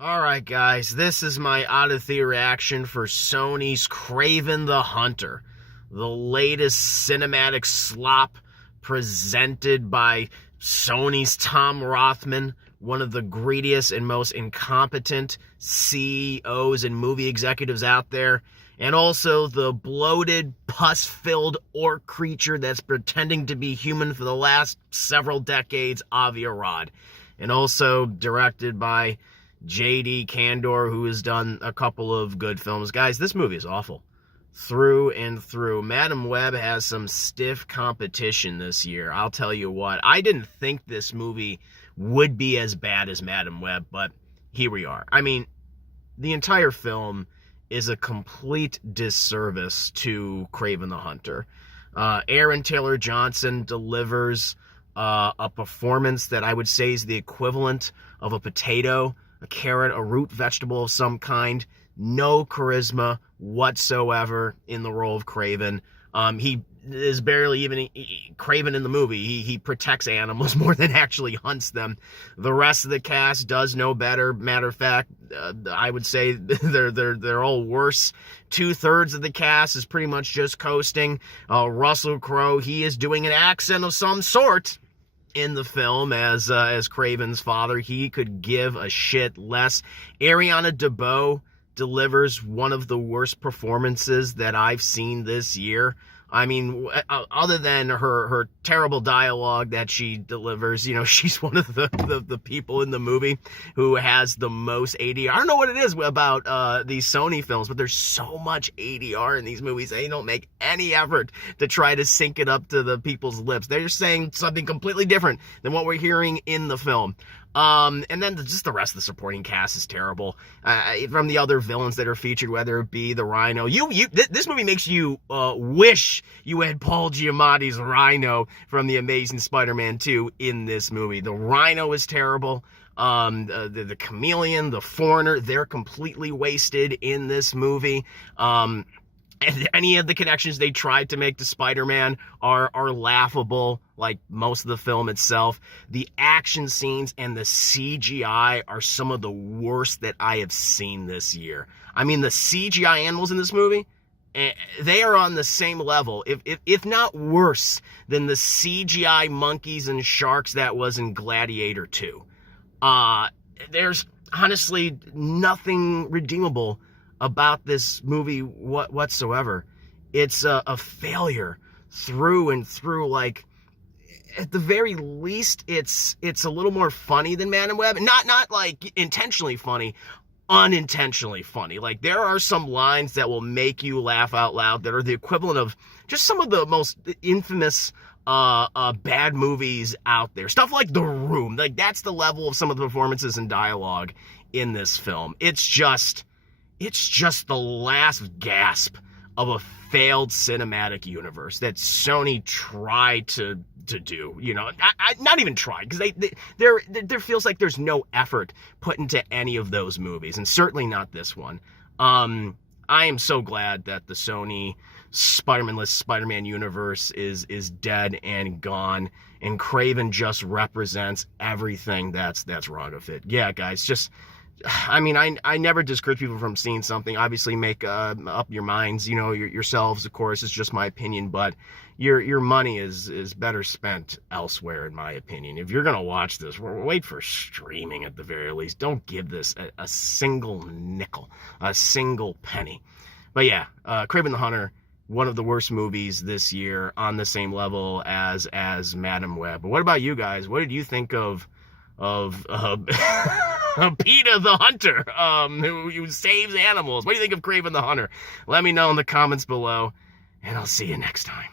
Alright guys, this is my out-of-theater reaction for Sony's Kraven the Hunter, the latest cinematic slop presented by Sony's Tom Rothman, one of the greediest and most incompetent CEOs and movie executives out there, and also the bloated, pus-filled orc creature that's pretending to be human for the last several decades, Avi Arad, and also directed by J.D. Candor, who has done a couple of good films. Guys, this movie is awful. Through and through. Madam Web has some stiff competition this year. I'll tell you what. I didn't think this movie would be as bad as Madam Web, but here we are. I mean, the entire film is a complete disservice to Kraven the Hunter. Aaron Taylor Johnson delivers a performance that I would say is the equivalent of a potato, a carrot, a root vegetable of some kind. No charisma whatsoever in the role of Kraven. He is barely even Kraven in the movie. He protects animals more than actually hunts them. The rest of the cast does no better. Matter of fact, I would say they're all worse. 2/3 of the cast is pretty much just coasting. Russell Crowe, he is doing an accent of some sort in the film as Kraven's father. He could give a shit less. Ariana DeBose delivers one of the worst performances that I've seen this year. I mean, other than her terrible dialogue that she delivers, you know, she's one of the people in the movie who has the most ADR. I don't know what it is about these Sony films, but there's so much ADR in these movies. They don't make any effort to try to sync it up to the people's lips. They're saying something completely different than what we're hearing in the film. And then just the rest of the supporting cast is terrible. From the other villains that are featured, whether it be the Rhino. This movie makes you wish you had Paul Giamatti's Rhino from The Amazing Spider-Man 2 in this movie. The Rhino is terrible. The Chameleon, the Foreigner, they're completely wasted in this movie. And any of the connections they tried to make to Spider-Man are laughable, like most of the film itself. The action scenes and the CGI are some of the worst that I have seen this year. I mean, the CGI animals in this movie, they are on the same level, if not worse, than the CGI monkeys and sharks that was in Gladiator 2. There's honestly nothing redeemable about this movie whatsoever. It's a failure through and through. Like, at the very least, it's a little more funny than Madam Web. Not like intentionally funny, unintentionally funny. Like, there are some lines that will make you laugh out loud that are the equivalent of just some of the most infamous bad movies out there. Stuff like The Room. Like, that's the level of some of the performances and dialogue in this film. It's just the last gasp of a failed cinematic universe that Sony tried to do. You know, not even tried, because there feels like there's no effort put into any of those movies, and certainly not this one. I am so glad that the Sony Spider-Man-less Spider-Man universe is dead and gone, and Kraven just represents everything that's wrong with it. Yeah, guys, just, I mean, I never discourage people from seeing something. Obviously, make up your minds, you know, yourselves, of course. It's just my opinion, but your money is better spent elsewhere, in my opinion. If you're gonna watch this, wait for streaming at the very least. Don't give this a single nickel, a single penny. But yeah, Kraven the Hunter, one of the worst movies this year, on the same level as Madam Web. But what about you guys? What did you think of Peter the Hunter, who saves animals? What do you think of Kraven the Hunter? Let me know in the comments below, and I'll see you next time.